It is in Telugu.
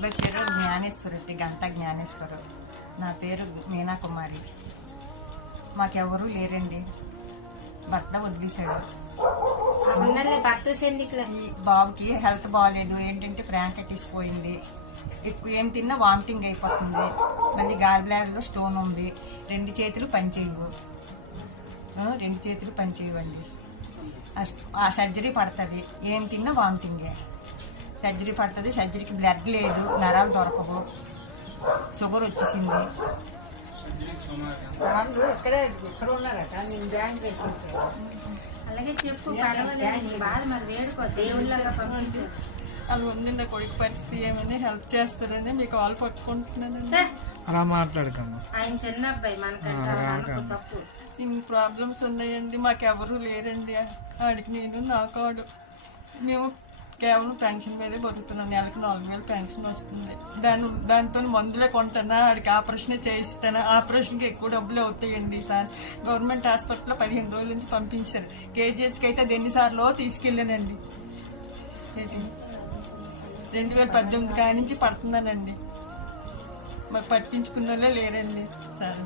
అబ్బాయి పేరు జ్ఞానేశ్వరెడ్డి, గంట జ్ఞానేశ్వరు. నా పేరు మీనా కుమారి. మాకెవరూ లేరండి. భర్త వదిలేశాడు. ఈ బాబుకి హెల్త్ బాగాలేదు. ఏంటంటే బ్రాంకైటిస్ పోయింది. ఎక్కువ ఏం తిన్నా వామిటింగ్ అయిపోతుంది. మళ్ళీ గాల్ బ్లాడర్లో స్టోన్ ఉంది. 2 చేతులు పనిచేయవు. 2 చేతులు పనిచేయవండి. ఆ సర్జరీ పడుతుంది. ఏం తిన్నా వామిటింగే. సర్జరీ పడుతుంది. సర్జరీకి బ్లడ్ లేదు, నరాలు దొరకవు. షుగర్ వచ్చేసింది. అలాగే చెప్పు, బాధ మరి వేడుకో, దేవుళ్ళగా పంపించు. అలా ఉంది నా కొడుకు పరిస్థితి. ఏమైనా హెల్ప్ చేస్తారని మీకు కాల్ పట్టుకుంటున్నానండి. అలా మాట్లాడకమ్మా, ఆయన చిన్న అబ్బాయి, మనకంటే తప్పు. ఇన్ని ప్రాబ్లమ్స్ ఉన్నాయండి. మాకెవరూ లేరండి. ఆడికి నేను నాకాడు. మేము కేవలం పెన్షన్ మీదే బతుకుతున్నాం. నెలకు 4,000 పెన్షన్ వస్తుంది. దాంతో మందులే కొంటానా, ఆడికి ఆపరేషన్ చేయిస్తానా. ఆపరేషన్కి ఎక్కువ డబ్బులు అవుతాయండి సార్. గవర్నమెంట్ హాస్పిటల్లో 15 రోజుల నుంచి పంపించారు. కేజీహెచ్కి అయితే అది ఎన్నిసార్లు తీసుకెళ్ళానండి. 2018 కాడి నుంచి పడుతున్నానండి. మరి పట్టించుకున్న వాళ్ళే లేరండి సార్.